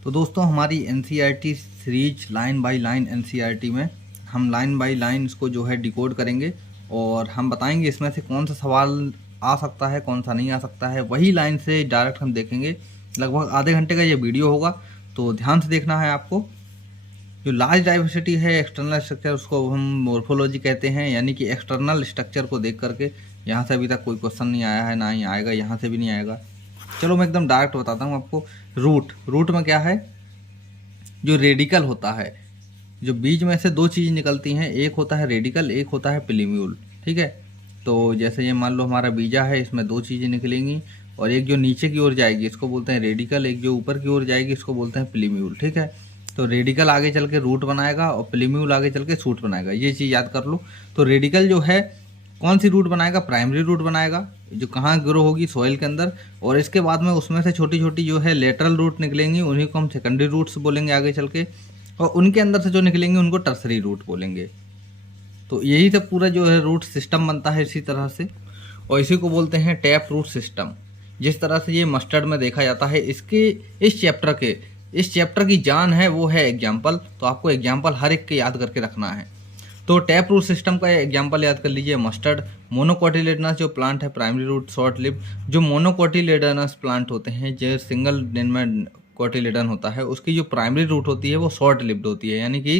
तो दोस्तों हमारी NCERT series line by line NCERT में हम लाइन बाय लाइन इसको जो है डिकोड करेंगे और हम बताएंगे इसमें से कौन सा सवाल आ सकता है कौन सा नहीं आ सकता है। वही लाइन से डायरेक्ट हम देखेंगे। लगभग आधे घंटे का ये वीडियो होगा, तो ध्यान से देखना है आपको। जो लार्ज डाइवर्सिटी है एक्सटर्नल स्ट्रक्चर, उसको हम मोर्फोलॉजी कहते हैं, यानी कि एक्सटर्नल स्ट्रक्चर को देख करके। यहाँ से अभी तक कोई क्वेश्चन नहीं आया है, ना ही आएगा, यहाँ से भी नहीं आएगा। चलो मैं एकदम डायरेक्ट बताता हूँ आपको। रूट में क्या है, जो रेडिकल होता है, जो बीज में से दो चीज़ निकलती हैं, एक होता है रेडिकल, एक होता है प्लीम्यूल। ठीक है, तो जैसे ये मान लो हमारा बीजा है, इसमें दो चीज़ें निकलेंगी और एक जो नीचे की ओर जाएगी इसको बोलते हैं रेडिकल, एक जो ऊपर की ओर जाएगी इसको बोलते हैं प्लीम्यूल। ठीक है, तो रेडिकल आगे चल के रूट बनाएगा और प्लीम्यूल आगे चल के शूट बनाएगा, ये चीज़ याद कर लो। तो रेडिकल जो है कौन सी रूट बनाएगा, प्राइमरी रूट बनाएगा, जो कहाँ ग्रो होगी, सॉइल के अंदर। और इसके बाद में उसमें से छोटी छोटी जो है लेटरल रूट निकलेंगी, उन्हीं को हम सेकेंडरी रूट्स बोलेंगे आगे चल के। और उनके अंदर से जो निकलेंगे उनको टर्सरी रूट बोलेंगे। तो यही सब पूरा जो है रूट सिस्टम बनता है इसी तरह से, और इसी को बोलते हैं टैप रूट सिस्टम। जिस तरह से ये मस्टर्ड में देखा जाता है, इसके इस चैप्टर की जान है वो है एग्जाम्पल। तो आपको एग्जाम्पल हर एक के याद करके रखना है। तो टैप रूट सिस्टम का एग्जांपल याद कर लीजिए, मस्टर्ड। मोनोकोटिलेडनस जो प्लांट है, प्राइमरी रूट शॉर्ट लिव। जो मोनोकोटिलेडनस प्लांट होते हैं, जो सिंगल दिन में कोटिलेडन होता है, उसकी जो प्राइमरी रूट होती है वो शॉर्ट लिव्ड होती है, यानी कि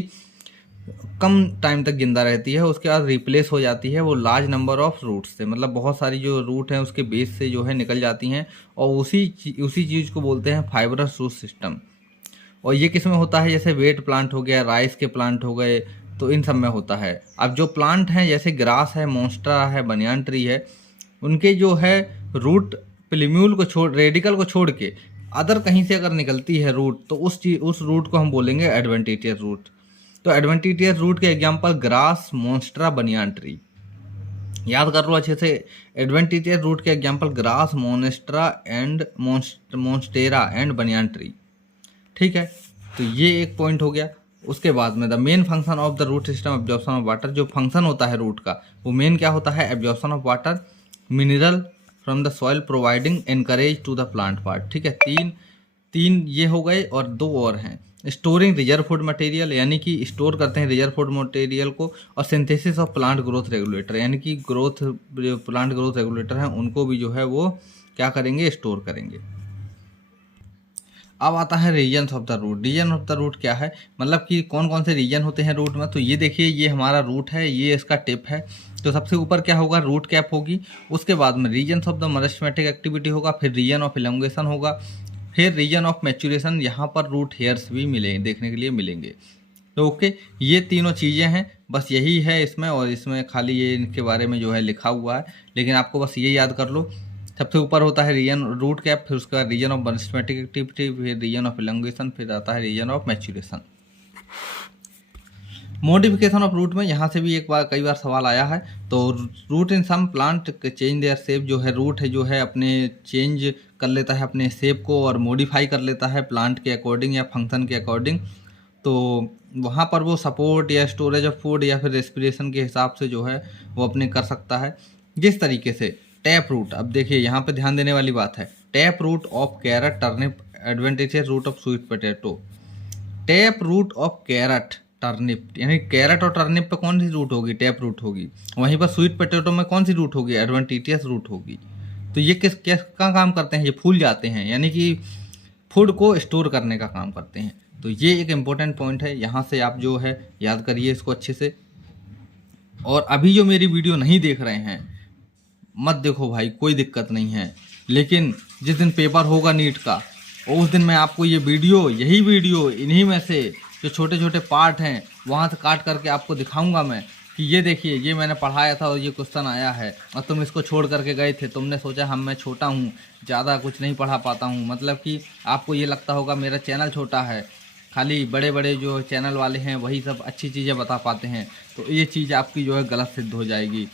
कम टाइम तक जिंदा रहती है, उसके बाद रिप्लेस हो जाती है वो लार्ज नंबर ऑफ रूट्स से। मतलब बहुत सारी जो रूट हैं उसके बेस से जो है निकल जाती हैं, और उसी चीज़ को बोलते हैं फाइबरस रूट सिस्टम। और ये किस में होता है, जैसे वेट प्लांट हो गया, राइस के प्लांट हो गए, तो इन सब में होता है। अब जो प्लांट हैं जैसे ग्रास है, मोन्स्ट्रा है, बनियान ट्री है, उनके जो है रूट प्लीम्यूल को छोड़, रेडिकल को छोड़ के अदर कहीं से अगर निकलती है रूट, तो उस रूट को हम बोलेंगे एडवेंटिशियस रूट। तो एडवेंटिशियस रूट के example grass, monstera, banyan tree. याद कर लो अच्छे से। एडवेंटिशियस रूट के example grass, monstera and monstera and banyan tree. ठीक है, तो ये एक पॉइंट हो गया। उसके बाद में the main function of the root system absorption of water. जो फंक्शन होता है रूट का, वो मेन क्या होता है, absorption of water, mineral from the soil, providing anchorage to the plant part. ठीक है, तीन ये हो गए, और दो और हैं। स्टोरिंग रिजर्व फूड मटेरियल, यानी कि स्टोर करते हैं रिजर्व फूड मटेरियल को। और synthesis of plant growth regulator, यानी कि प्लांट ग्रोथ रेगुलेटर हैं उनको भी जो है वो क्या करेंगे, स्टोर करेंगे। अब आता है regions of the root. Region of the root क्या है, मतलब कि कौन कौन से रीजन होते हैं रूट में। तो ये देखिए, ये हमारा रूट है, ये इसका टिप है। तो सबसे ऊपर क्या होगा, रूट कैप होगी। उसके बाद में regions of the meristematic activity होगा, फिर रीजन ऑफ इलोंगेशन होगा, फिर रीजन ऑफ मैच्योरेशन। यहाँ पर रूट हेयर्स भी मिले देखने के लिए मिलेंगे। तो ओके, ये तीनों चीज़ें हैं, बस यही है इसमें। और इसमें खाली ये इनके बारे में जो है लिखा हुआ है, लेकिन आपको बस ये याद कर लो। सबसे ऊपर होता है रीजन रूट कैप, फिर उसके बाद रीजन ऑफ मेरिस्टेमेटिक एक्टिविटी, फिर रीजन ऑफ इलोंगेशन, फिर आता है region of maturation. Modification of root में यहाँ से भी कई बार सवाल आया है। तो root in some plant change their shape. जो है रूट है जो है अपने चेंज कर लेता है अपने शेप को, और मॉडिफाई कर लेता है प्लांट के अकॉर्डिंग या फंक्शन के अकॉर्डिंग। तो वहाँ पर वो सपोर्ट या स्टोरेज ऑफ फूड या फिर रेस्पिरेशन के हिसाब से जो है वो अपने कर सकता है। जिस तरीके से टैप रूट, अब देखिए यहाँ पे ध्यान देने वाली बात है। Tap root of carrot, turnip, adventitious root of sweet potato. Tap root of carrot, turnip, यानी कैरेट और टर्निप पे कौन सी रूट होगी, टैप रूट होगी। वहीं पर स्वीट पोटैटो में कौन सी रूट होगी, एडवेंटिशियस रूट होगी। तो ये किसका काम करते हैं, ये फूल जाते हैं, यानी कि फूड को स्टोर करने का काम करते हैं। तो ये एक इम्पोर्टेंट पॉइंट है, यहाँ से आप जो है याद करिए इसको अच्छे से। और अभी जो मेरी वीडियो नहीं देख रहे हैं, मत देखो भाई, कोई दिक्कत नहीं है। लेकिन जिस दिन पेपर होगा नीट का, और उस दिन मैं आपको यही वीडियो इन्हीं में से जो छोटे छोटे पार्ट हैं वहाँ से काट करके आपको दिखाऊंगा मैं, कि ये देखिए, ये मैंने पढ़ाया था और ये क्वेश्चन आया है, और तुम इसको छोड़ करके गए थे। तुमने सोचा मैं छोटा हूँ, ज़्यादा कुछ नहीं पढ़ा पाता हूँ, मतलब कि आपको ये लगता होगा मेरा चैनल छोटा है, खाली बड़े बड़े जो चैनल वाले हैं वही सब अच्छी चीज़ें बता पाते हैं। तो ये चीज़ आपकी जो है गलत सिद्ध हो जाएगी।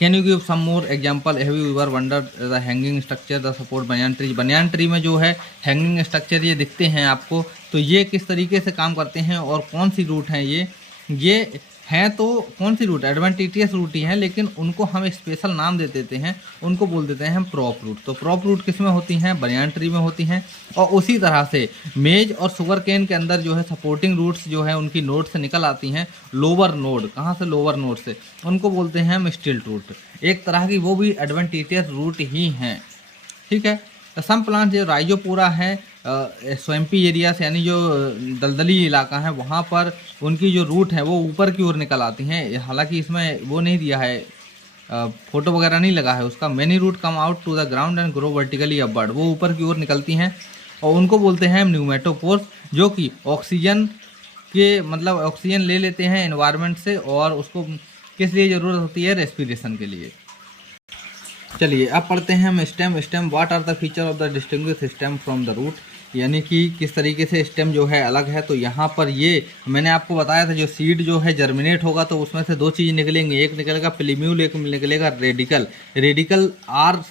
Can you give some more example, have you ever wonder the hanging structure the support banyan tree. Banyan tree में जो है हैंगिंग स्ट्रक्चर ये दिखते हैं आपको, तो ये किस तरीके से काम करते हैं और कौन सी रूट हैं ये हैं तो कौन सी रूट, एडवेंटिशियस रूट ही हैं, लेकिन उनको हम स्पेशल नाम दे देते हैं, उनको बोल देते हैं हम प्रॉप रूट। तो प्रॉप रूट किस में होती हैं, बनियान ट्री में होती हैं। और उसी तरह से मेज और शुगर केन के अंदर जो है सपोर्टिंग रूट्स जो है उनकी नोड से निकल आती हैं, लोअर नोड, कहाँ से, लोअर नोड से, उनको बोलते हैं हम स्टिल्ट रूट। एक तरह की वो भी एडवेंटिशियस रूट ही हैं, ठीक है। तो सम प्लांट जो राइजोपोरा है स्वैम्पी एरिया से, यानी जो दलदली इलाका है वहाँ पर उनकी जो रूट है वो ऊपर की ओर निकल आती हैं। हालांकि इसमें वो नहीं दिया है, फोटो वगैरह नहीं लगा है उसका। Many root come out to the ground and grow vertically upward, वो ऊपर की ओर निकलती हैं और उनको बोलते हैं न्यूमेटोपोर्स, जो कि ऑक्सीजन के मतलब ऑक्सीजन ले लेते हैं एनवायरनमेंट से, और उसको किस लिए ज़रूरत होती है, रेस्पिरेशन के लिए। चलिए अब पढ़ते हैं हम stem. Stem what are the feature of the distinguish stem from the root, यानी कि किस तरीके से स्टेम जो है अलग है। तो यहाँ पर ये मैंने आपको बताया था, जो सीड जो है जर्मिनेट होगा तो उसमें से दो चीज़ निकलेंगी, एक निकलेगा प्लीम्यूल, एक निकलेगा रेडिकल। रेडिकल आर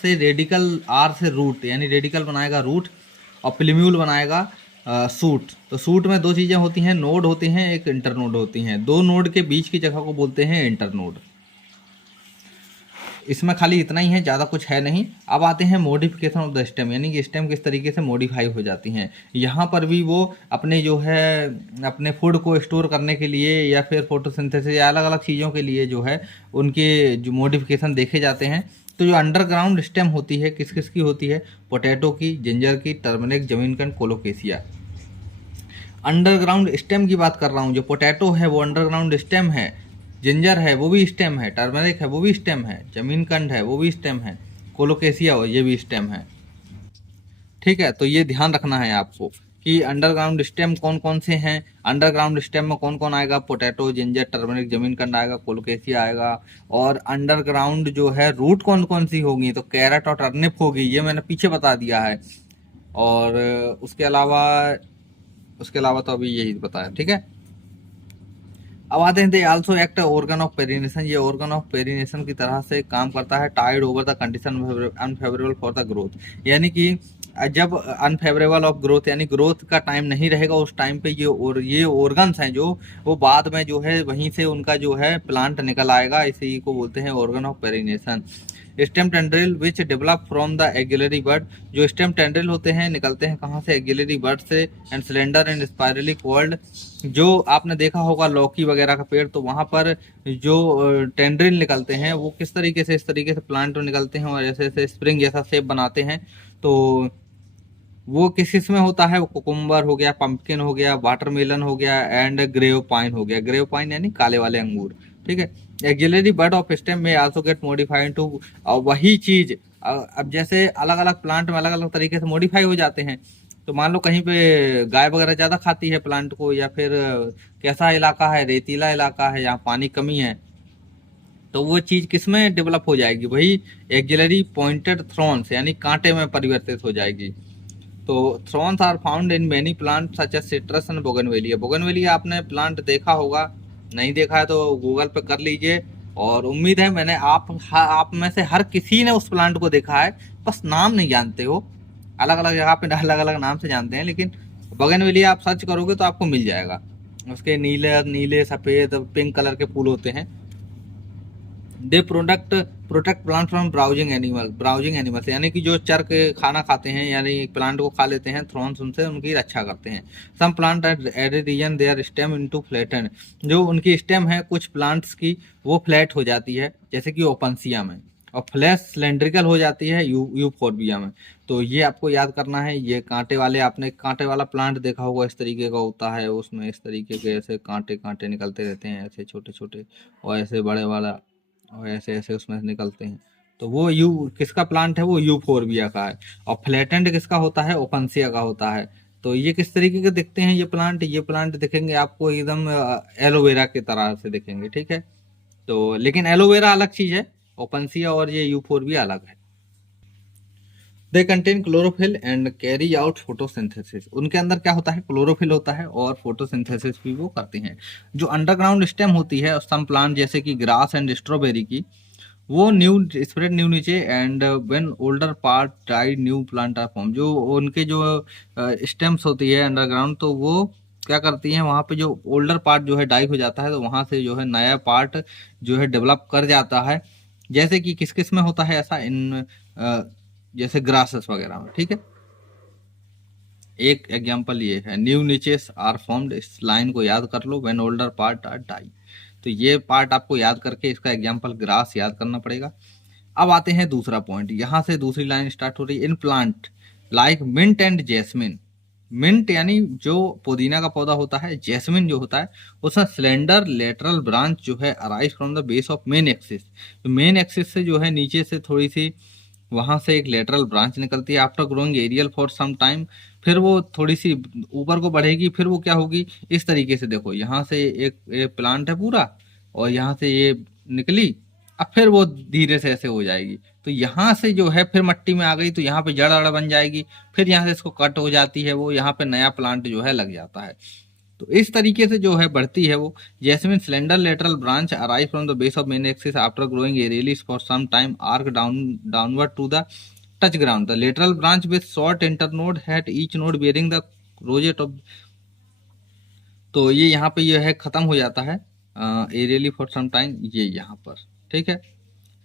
से रूट, यानी रेडिकल बनाएगा रूट और प्लीम्यूल बनाएगा सूट। तो सूट में दो चीज़ें होती हैं, नोड होती हैं, एक इंटरनोड होती हैं। दो नोड के बीच की जगह को बोलते हैं इंटरनोड। इसमें खाली इतना ही है, ज़्यादा कुछ है नहीं। अब आते हैं मॉडिफिकेशन ऑफ द स्टेम, यानी कि स्टेम किस तरीके से मॉडिफाई हो जाती हैं। यहाँ पर भी वो अपने जो है अपने फूड को स्टोर करने के लिए या फिर फोटोसिंथेसिस या अलग अलग चीज़ों के लिए जो है उनके जो मॉडिफिकेशन देखे जाते हैं। तो जो अंडरग्राउंड स्टेम होती है किस किस की होती है, पोटैटो की, जिंजर की, टर्मरिक, जमीनकंद, कोलोकेशिया। अंडरग्राउंड स्टेम की बात कर रहा हूँ। जो पोटैटो है वो अंडरग्राउंड स्टेम है, जिंजर है वो भी स्टेम है, टर्मरिक है वो भी स्टेम है, जमीनकंद है वो भी स्टेम है, कोलोकेशिया हो ये भी स्टेम है, ठीक है। तो ये ध्यान रखना है आपको कि अंडरग्राउंड स्टेम कौन कौन से हैं। अंडरग्राउंड स्टेम में कौन कौन आएगा, पोटैटो, जिंजर, टर्मरिक, जमीनकंद आएगा, कोलोकेशिया आएगा। और अंडरग्राउंड जो है रूट कौन कौन सी होगी, तो कैरेट और टर्निप होगी, ये मैंने पीछे बता दिया है। और उसके अलावा तो अभी यही बताया, ठीक है। अब आते हैं, they also act organ of perennation, ये ऑर्गन ऑफ पेरिनेशन की तरह से काम करता है। Tide over the condition unfavourable for the growth, यानी कि जब अनफेवरेबल ऑफ ग्रोथ यानी ग्रोथ का टाइम नहीं रहेगा उस टाइम पे ये ऑर्गन्स हैं जो वो बाद में जो है वहीं से उनका जो है प्लांट निकल आएगा, इसी को बोलते हैं organ of perennation. Stem tendril which develop from the axillary bud, जो स्टेम टेंड्रिल होते हैं निकलते हैं कहाँ से, एक्सिलरी बड से। And cylinder and spirally cold, जो आपने देखा होगा लौकी वगैरह का पेड़, तो वहाँ पर जो टेंड्रिल निकलते हैं वो किस तरीके से, इस तरीके से प्लांट निकलते हैं और ऐसे ऐसे स्प्रिंग जैसा शेप बनाते हैं। तो वो किस किस में होता है, वो कुकुम्बर हो गया, पंपकिन हो गया, वाटरमेलन हो गया एंड ग्रेव पाइन हो गया। ग्रेव पाइन यानी काले वाले अंगूर, ठीक है। एक्सिलरी बड ऑफ स्टेम में आल्सो गेट मॉडिफाइड टू, वही चीज अब जैसे अलग अलग प्लांट में अलग अलग तरीके से मॉडिफाई हो जाते हैं। तो मान लो कहीं पे गाय वगैरह ज्यादा खाती है प्लांट को, या फिर कैसा इलाका है, रेतीला इलाका है, यहाँ पानी कमी है, तो वो चीज किस में डेवलप हो जाएगी, वही एक्सिलरी पॉइंटेड थ्रॉन्स यानी कांटे में परिवर्तित हो जाएगी। तो thorns are found in many plant such as citrus and bougainvillea. Bougainvillea आपने प्लांट देखा होगा, नहीं देखा है तो गूगल पे कर लीजिए। और उम्मीद है मैंने आप में से हर किसी ने उस प्लांट को देखा है, बस नाम नहीं जानते हो, अलग अलग जगह पे अलग अलग नाम से जानते हैं, लेकिन बोगनवेलिया आप सर्च करोगे तो आपको मिल जाएगा। उसके नीले नीले सफेद पिंक कलर के फूल होते हैं। They protect plant from browsing animals, यानी कि जो चर के खाना खाते हैं यानी प्लांट को खा लेते हैं, थ्रॉन्स उनसे उनकी रक्षा करते हैं। Some plant at reason their stem into flatten, जो उनकी स्टेम है कुछ प्लांट्स की वो फ्लैट हो जाती है, जैसे कि ओपनसिया में, और फ्लैश सिलेंड्रिकल हो जाती है यूफोर्बिया में। तो ये आपको याद करना है। ये कांटे वाले, आपने कांटे वाला प्लांट देखा होगा, इस तरीके का होता है, उसमें इस तरीके के ऐसे कांटे कांटे निकलते रहते हैं, ऐसे छोटे छोटे, और ऐसे बड़े वाला, और ऐसे ऐसे उसमें से निकलते हैं। तो वो किसका प्लांट है, वो यूफोर्बिया का है। और फ्लैटेंड किसका होता है, ओपनसिया का होता है। तो ये किस तरीके के दिखते हैं ये प्लांट दिखेंगे आपको एकदम एलोवेरा की तरह से दिखेंगे, ठीक है। तो लेकिन एलोवेरा अलग चीज है, ओपनसिया और ये यूफोर्बिया अलग है। They contain chlorophyll and carry out photosynthesis, उनके अंदर क्या होता है, क्लोरोफिल होता है और फोटोसिंथेसिस भी वो करते हैं। जो अंडरग्राउंड स्टेम होती है सम प्लांट जैसे कि ग्रास एंड स्ट्रॉबेरी की, वो न्यू स्प्रेड न्यू नीचे and when older part die new plant are form, जो उनके जो स्टेम्स होती है अंडरग्राउंड, तो वो क्या करती हैं, वहाँ पे जो ओल्डर पार्ट जो है डाई हो जाता है, तो वहाँ से जो है नया पार्ट जो है डेवलप कर जाता है। जैसे कि किस किस में होता है ऐसा, इन जैसे ग्रासेस वगैरह में, ठीक है। एक एग्जांपल ये है, न्यू निचेस आर फॉर्म्ड, इस लाइन को याद कर लो, when older part are die. तो ये पार्ट आपको याद करके इसका एग्जांपल ग्रास याद करना पड़ेगा। अब आते हैं दूसरा पॉइंट, यहाँ से दूसरी लाइन स्टार्ट हो रही है, in plant like mint and jasmine. Mint यानी जो पुदीना का पौधा होता है, जैस्मिन जो होता है उसका स्लेंडर लेटरल ब्रांच जो है arise from the base of main axis. तो मेन एक्सिस से जो है नीचे से थोड़ी सी वहां से एक लेटरल ब्रांच निकलती है। After growing aerial for some time, फिर वो थोड़ी सी ऊपर को बढ़ेगी, फिर वो क्या होगी, इस तरीके से देखो, यहाँ से एक प्लांट है पूरा, और यहाँ से ये निकली, अब फिर वो धीरे से ऐसे हो जाएगी। तो यहाँ से जो है फिर मट्टी में आ गई, तो यहाँ पे जड़ अड़ बन जाएगी, फिर यहाँ से इसको कट हो जाती है, वो यहाँ पे नया प्लांट जो है लग जाता है। तो इस तरीके से जो है बढ़ती है वो। Jasmine slender lateral branch arise from the base of main axis after growing aerially for some time arch downward to the touch ground, the lateral branch with short internode at each node bearing the rosette of. तो ये यहाँ पे ये है खत्म हो जाता है एरियली फॉर सम टाइम, ये यहाँ पर, ठीक है।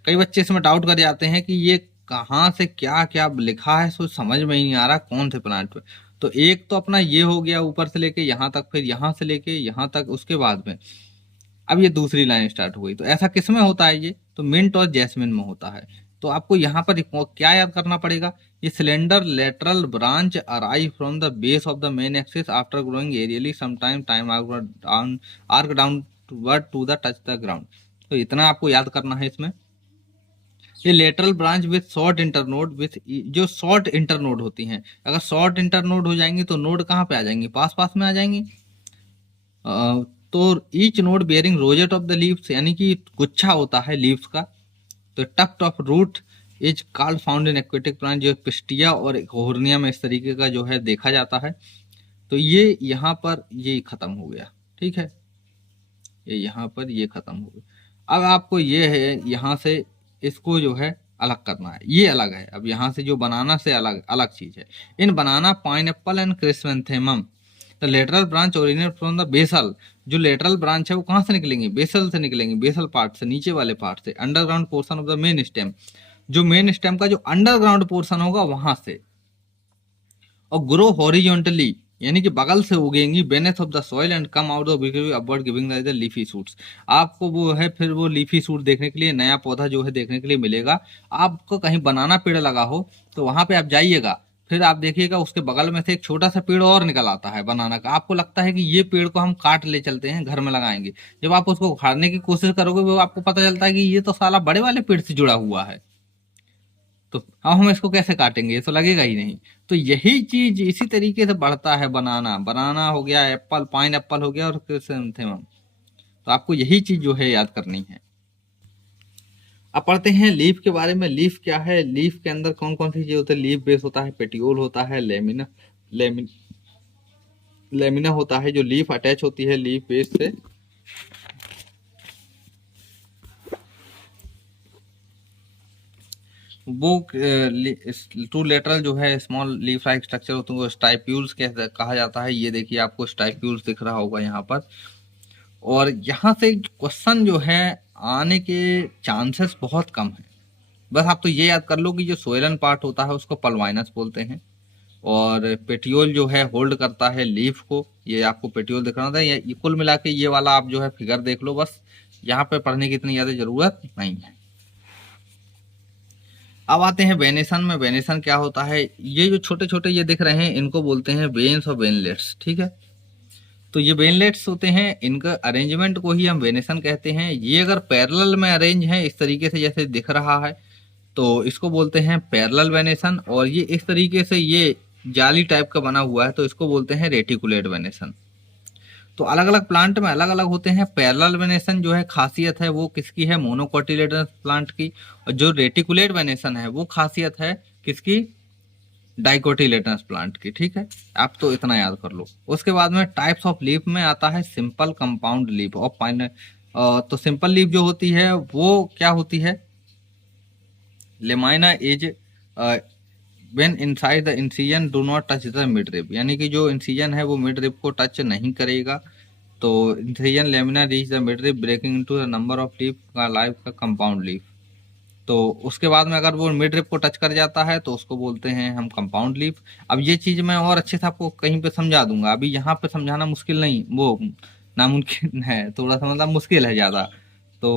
कई बच्चे इसमें डाउट कर जाते हैं कि ये कहाँ से क्या क्या लिखा है, सो समझ में ही नहीं आ रहा कौन से प्लांट पे। तो एक तो अपना ये हो गया ऊपर से लेके यहाँ तक, फिर यहाँ से लेके यहाँ तक, उसके बाद में अब ये दूसरी लाइन स्टार्ट हो गई। तो ऐसा किस में होता है ये, तो मिंट और जैस्मिन में होता है। तो आपको यहाँ पर क्या याद करना पड़ेगा, ये cylinder lateral branch arrive from the base of the main axis after growing aerially some time arch downward to the touch the ground. तो इतना आपको याद करना है इसमें। ये lateral branch with short internode, with जो शॉर्ट इंटरनोड होती हैं, अगर शॉर्ट इंटरनोड हो जाएंगी तो नोड कहाँ पे आ जाएंगी, पास पास में आ जाएंगी। तो each node bearing rosette of the leaves, यानी कि गुच्छा होता है लीव्स का। तो tuft of root is called found in aquatic plant, जो पिस्टिया और होर्निया में इस तरीके का जो है देखा जाता है। तो ये यहाँ पर ये खत्म हो गया, ठीक है, ये यहाँ पर ये खत्म हो गया। अब आपको ये है यहाँ से इसको जो है अलग करना है, ये अलग है। अब यहाँ से जो बनाना से अलग अलग चीज है। In banana pineapple and chrysanthemum the lateral branch originate from the basal, जो लेटरल ब्रांच है वो कहाँ से निकलेंगे, बेसल से निकलेंगे, बेसल पार्ट से, नीचे वाले पार्ट से, underground portion of the main stem, जो मेन स्टेम का जो अंडरग्राउंड पोर्शन होगा वहां से, और ग्रो हॉरिजॉन्टली यानी कि बगल से उगेंगी, beneath of the soil and come out of upward giving the leafy shoots. आपको वो है फिर वो लीफी सूट देखने के लिए, नया पौधा जो है देखने के लिए मिलेगा। आपको कहीं बनाना पेड़ लगा हो तो वहां पे आप जाइएगा, फिर आप देखिएगा उसके बगल में से एक छोटा सा पेड़ और निकल आता है बनाना का। आपको लगता है कि ये पेड़ को हम काट ले चलते हैं घर में लगाएंगे, जब आप उसको उखाड़ने की कोशिश करोगे वो आपको पता चलता है कि ये तो साला बड़े वाले पेड़ से जुड़ा हुआ है। तो अब हम इसको कैसे काटेंगे, ये तो लगेगा ही नहीं। तो यही चीज इसी तरीके से बढ़ता है, बनाना, बनाना हो गया, एप्पल, पाइन एप्पल हो गया, और क्रिसैंथेमम। तो आपको यही चीज जो है याद करनी है। अब पढ़ते हैं लीफ के बारे में। लीफ क्या है, लीफ के अंदर कौन कौन सी चीज होती है। लीफ बेस होता है, पेटियोल होता है, लेमिना लेमिना होता है, जो लीफ अटैच होती है लीफ बेस से। वो टू लेटरल जो है स्मॉल लीफ लाइक स्ट्रक्चर होते हैं, वो स्टाइप्यूल्स कहा जाता है। ये देखिए आपको स्टाइप्यूल्स दिख रहा होगा यहाँ पर। और यहाँ से क्वेश्चन जो है आने के चांसेस बहुत कम है। बस आप तो ये याद कर लो कि जो सोइलन पार्ट होता है उसको पल्वाइनस बोलते हैं, और पेटियोल जो है होल्ड करता है लीफ को। ये आपको पेटियोल दिख रहा था। ये कुल मिला के ये वाला आप जो है फिगर देख लो, बस यहाँ पे पढ़ने की इतनी ज्यादा जरूरत नहीं है। अब आते हैं वेनेसन में। वेनेसन क्या होता है, ये जो छोटे छोटे ये दिख रहे हैं इनको बोलते हैं वेन्स और वेनलेट्स, ठीक है। तो ये वेनलेट्स होते हैं, इनका अरेंजमेंट को ही हम वेनेसन कहते हैं। ये अगर पैरेलल में अरेंज है इस तरीके से जैसे दिख रहा है तो इसको बोलते हैं पैरेलल वेनेसन, और ये इस तरीके से ये जाली टाइप का बना हुआ है तो इसको बोलते हैं रेटिकुलेट वेनेसन। तो अलग अलग प्लांट में अलग अलग होते हैं। पैरेलल वेनेसन जो है खासियत है वो किसकी है, मोनोकोटिलेडनस प्लांट की। और जो रेटिकुलेट वेनेसन है वो खासियत है किसकी, डाइकोटिलेडनस प्लांट की, ठीक है। आप तो इतना याद कर लो। उसके बाद में टाइप्स ऑफ लीफ में आता है सिंपल, कंपाउंड लीफ और पाइन। तो सिंपल लीफ जो होती है वो क्या होती है, lamina is when inside the incision do not touch the mid rib, यानी कि जो इंसिजन है वो मिड रिब को टच नहीं करेगा। तो incision lamina reach the mid rib breaking into the number of leaf का लाइफ का कंपाउंड लीफ। तो उसके बाद में अगर वो मिड रिब को टच कर जाता है तो उसको बोलते हैं हम कंपाउंड लीफ। अब ये चीज मैं और अच्छे से आपको कहीं पे समझा दूंगा, अभी यहाँ पे समझाना मुश्किल नहीं, वो नामुमकिन है, थोड़ा सा मतलब मुश्किल है ज्यादा। तो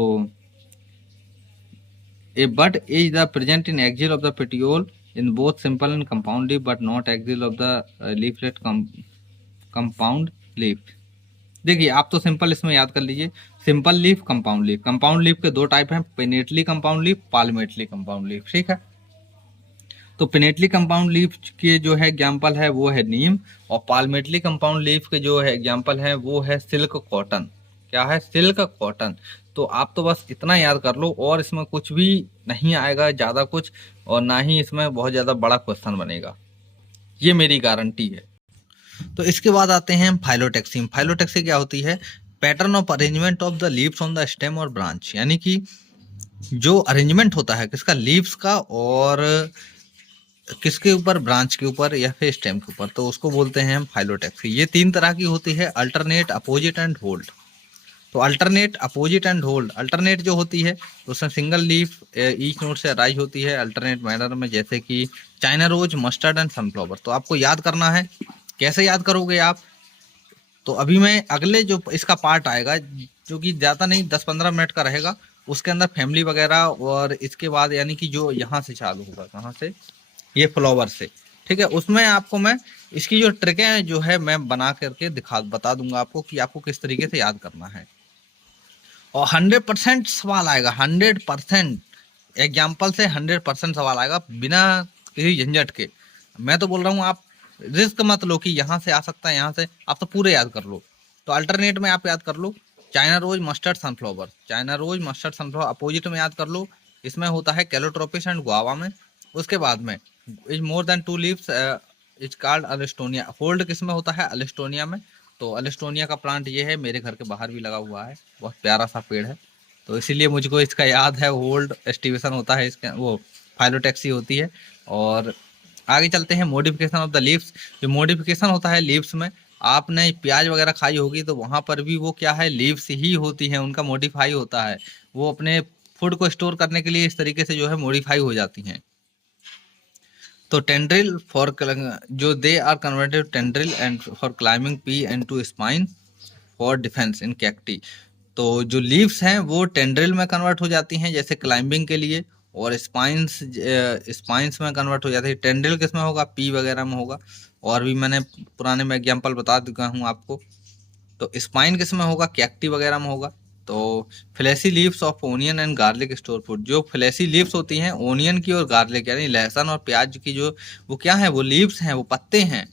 A bud is the present in axial of the petiole in both simple and compound leaf, but not axial of the leaflet compound leaf। देखिए आप तो सिंपल इसमें याद कर लीजिए, simple leaf, compound leaf. Compound leaf के दो type हैं, pinnately compound leaf, palmately compound leaf, ठीक है। तो पिनेटली कंपाउंड लीफ के जो है एग्जाम्पल है वो है नीम, और पाल्मेटली कंपाउंड लीफ के जो है एग्जाम्पल है वो है सिल्क कॉटन। क्या है? Silk cotton. तो आप तो बस इतना याद कर लो, और इसमें कुछ भी नहीं आएगा ज्यादा कुछ, और ना ही इसमें बहुत ज्यादा बड़ा क्वेश्चन बनेगा, ये मेरी गारंटी है। तो इसके बाद आते हैं फाइलोटेक्सी। फाइलोटेक्सी क्या होती है? Pattern of arrangement of the leaves on the stem और ब्रांच, यानी कि जो अरेंजमेंट होता है किसका? लीव्स का, और किसके ऊपर? ब्रांच के ऊपर या फिर स्टेम के ऊपर, तो उसको बोलते हैं हम फाइलोटेक्सी। ये तीन तरह की होती है, अल्टरनेट, अपोजिट एंड होल्ड। तो alternate, opposite and whorled. Alternate जो होती है तो उसमें सिंगल लीफ ईच नोड से अराइज होती है अल्टरनेट मैनर में, जैसे कि China rose, mustard and sunflower. तो आपको याद करना है, कैसे याद करोगे आप? तो अभी मैं अगले जो इसका पार्ट आएगा, जो कि ज़्यादा नहीं 10-15 मिनट का रहेगा, उसके अंदर फैमिली वगैरह, और इसके बाद यानी कि जो यहाँ से चालू होगा, कहाँ से? ये फ्लावर से, ठीक है। उसमें आपको मैं इसकी जो ट्रिकें जो है मैं बना करके बता दूंगा आपको कि आपको किस तरीके से याद करना है। और 100% सवाल आएगा, 100% एग्जाम्पल से 100% सवाल आएगा बिना किसी झंझट के। मैं तो बोल रहा हूँ आप रिस्क मत लो कि यहाँ से आ सकता है, यहाँ से, आप तो पूरे याद कर लो। तो अल्टरनेट में आप याद कर लो China rose, mustard, sunflower. China rose, mustard, sunflower. Opposite में याद कर लो, इसमें होता है कैलोट्रोपिस एंड गुआवा में। उसके बाद में is more than 2 leaves is called Alstonia. Whorled किस में होता है? अलिस्टोनिया में। तो अलिस्टोनिया का प्लांट ये है, मेरे घर के बाहर भी लगा हुआ है, बहुत प्यारा सा पेड़ है, तो इसीलिए मुझको इसका याद है। होल्ड एस्टिवेशन होता है इसके, वो फाइलोटेक्सी होती है। और आगे चलते हैं, मॉडिफिकेशन ऑफ द लीव्स। जो मॉडिफिकेशन होता है लीव्स में, आपने प्याज वगैरह खाई होगी तो वहां पर भी वो क्या है? लीव्स ही होती हैं, उनका मॉडिफाई होता है, वो अपने फूड को स्टोर करने के लिए इस तरीके से जो है मॉडिफाई हो जाती हैं। तो टेंड्रिल फॉर जो they are converted tendril and for climbing pea and to spine for defence in cacti. तो जो लीव्स हैं वो टेंड्रिल में कन्वर्ट हो जाती हैं जैसे क्लाइंबिंग के लिए, और स्पाइंस में कन्वर्ट हो जाती है। टेंड्रिल किस में होगा? पी वगैरह में होगा, और भी मैंने पुराने में एग्जाम्पल बता चुका हूँ आपको। तो स्पाइन किस में होगा? कैक्टी वगैरह में होगा। तो flashy leaves of onion and garlic store food. जो फ्लैशी लीव्स होती हैं ओनियन की और गार्लिक यानी लहसुन और प्याज की, जो वो क्या है? वो लीव्स हैं, वो पत्ते हैं,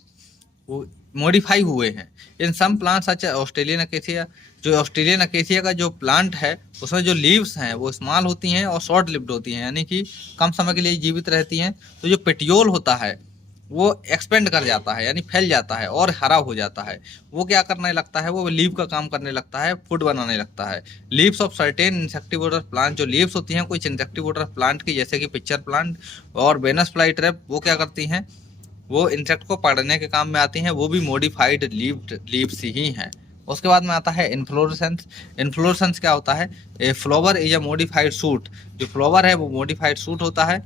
वो मॉडिफाई हुए हैं। In some plants such Australian acacia. जो ऑस्ट्रेलियन अकेसिया का जो प्लांट है उसमें जो लीव्स हैं वो स्मॉल होती हैं और शॉर्ट लिव्ड होती हैं, यानी कि कम समय के लिए जीवित रहती हैं। तो जो पेटियोल होता है वो एक्सपेंड कर जाता है, यानी फैल जाता है और हरा हो जाता है। वो क्या करने लगता है? वो लीव का काम करने लगता है, फूड बनाने लगता है। Leaves of certain insectivorous plant. जो लीव्स होती हैं कुछ इंसेक्टिवोडर प्लांट की, जैसे कि पिक्चर प्लांट और वेनस फ्लाई ट्रैप, वो क्या करती हैं? वो इंसेक्ट को पकड़ने के काम में आती हैं, वो भी मॉडिफाइड लीव्स ही हैं। उसके बाद में आता है इन्फ्लोरेसेंस। इन्फ्लोरेसेंस क्या होता है? A flower is a modified suit. जो फ्लावर है वो मॉडिफाइड सूट होता है।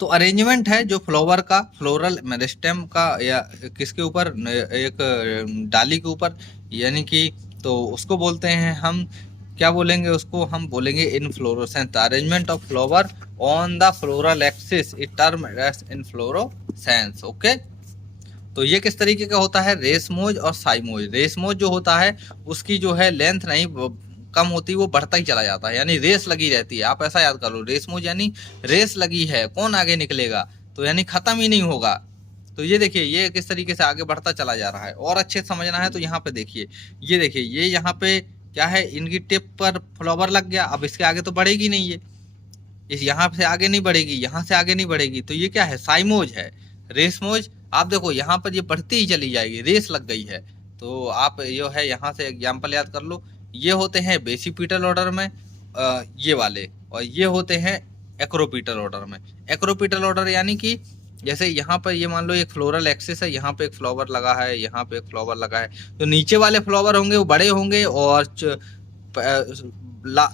तो अरेंजमेंट है जो फ्लावर का, फ्लोरल मेरिस्टेम का, या किसके ऊपर? एक डाली के ऊपर, यानी कि तो उसको बोलते हैं हम, क्या बोलेंगे उसको? हम बोलेंगे inflorescence. Arrangement of flower on the floral axis it term as inflorescence. Okay, तो ये किस तरीके का होता है? रेसमोज और साइमोज। रेसमोज जो होता है उसकी जो है लेंथ नहीं कम होती, वो बढ़ता ही चला जाता है, यानी रेस लगी रहती है। आप ऐसा याद कर लो, रेसमोज यानी रेस लगी है, कौन आगे निकलेगा, तो यानी खत्म ही नहीं होगा। तो ये देखिए ये किस तरीके से आगे बढ़ता चला जा रहा है। और अच्छे से समझना है तो यहाँ पे देखिए, ये देखिए ये यहाँ पे क्या है? इनकी टिप पर फ्लावर लग गया, अब इसके आगे तो बढ़ेगी नहीं, ये इस यहाँ से आगे नहीं बढ़ेगी, यहाँ से आगे नहीं बढ़ेगी, तो ये क्या है? साइमोज है। रेसमोज आप देखो यहाँ पर ये बढ़ती ही चली जाएगी, रेस लग गई है। तो आप जो है यहाँ से एग्जाम्पल याद कर लो, ये होते हैं बेसिपिटल ऑर्डर में ये वाले, और ये होते हैं एक्रोपिटल ऑर्डर में। एक्रोपिटल ऑर्डर यानी कि जैसे यहाँ पर ये मान लो एक फ्लोरल एक्सिस है, यहाँ पे एक फ्लावर लगा है, यहाँ पे एक फ्लावर लगा है, तो नीचे वाले फ्लावर होंगे वो बड़े होंगे और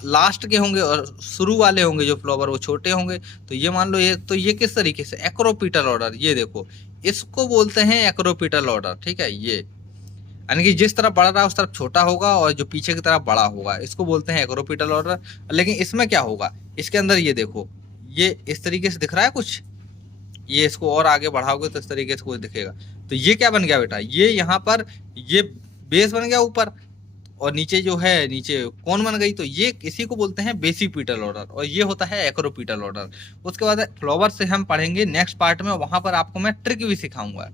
लास्ट के होंगे और शुरू वाले होंगे जो फ्लावर वो छोटे होंगे। तो ये मान लो ये, तो ये किस तरीके से एक्रोपिटल ऑर्डर, ये देखो इसको बोलते हैं एक्रोपिटल ऑर्डर, ठीक है। ये यानी कि जिस तरफ बढ़ रहा है उस तरफ छोटा होगा और जो पीछे की तरफ बड़ा होगा, इसको बोलते हैं एक्रोपिटल ऑर्डर। लेकिन इसमें क्या होगा, इसके अंदर ये देखो, ये इस तरीके से दिख रहा है कुछ, ये इसको और आगे बढ़ाओगे तो इस तरीके से कुछ दिखेगा। तो ये क्या बन गया बेटा, ये यहाँ पर ये बेस बन गया ऊपर, और नीचे जो है नीचे कौन बन गई, तो ये इसी को बोलते हैं बेसिपिटल ऑर्डर, और ये होता है एक्रोपिटल ऑर्डर। उसके बाद फ्लावर से हम पढ़ेंगे नेक्स्ट पार्ट में, वहां पर आपको मैं ट्रिक भी सिखाऊंगा,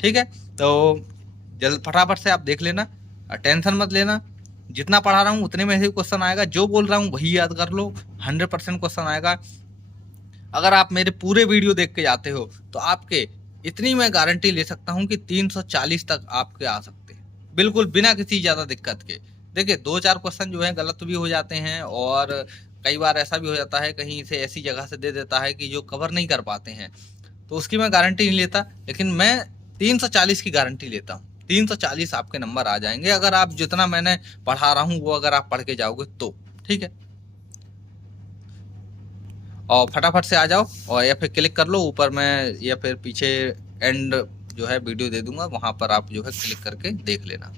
ठीक है। तो जल्द फटाफट से आप देख लेना, टेंशन मत लेना, जितना पढ़ा रहा हूँ उतने में ही क्वेश्चन आएगा, जो बोल रहा हूँ वही याद कर लो, 100% क्वेश्चन आएगा। अगर आप मेरे पूरे वीडियो देख के जाते हो तो आपके इतनी मैं गारंटी ले सकता हूँ कि 340 तक आपके आ सकते हैं, बिल्कुल बिना किसी ज़्यादा दिक्कत के। देखिए 2-4 क्वेश्चन जो है गलत भी हो जाते हैं, और कई बार ऐसा भी हो जाता है कहीं से ऐसी जगह से दे देता है कि जो कवर नहीं कर पाते हैं, तो उसकी मैं गारंटी नहीं लेता, लेकिन मैं 340 की गारंटी लेता हूँ। 340 आपके नंबर आ जाएंगे अगर आप जितना मैंने पढ़ा रहा हूँ वो अगर आप पढ़ के जाओगे तो, ठीक है। और फटाफट से आ जाओ, और या फिर क्लिक कर लो ऊपर, मैं या फिर पीछे एंड जो है वीडियो दे दूंगा, वहां पर आप जो है क्लिक करके देख लेना।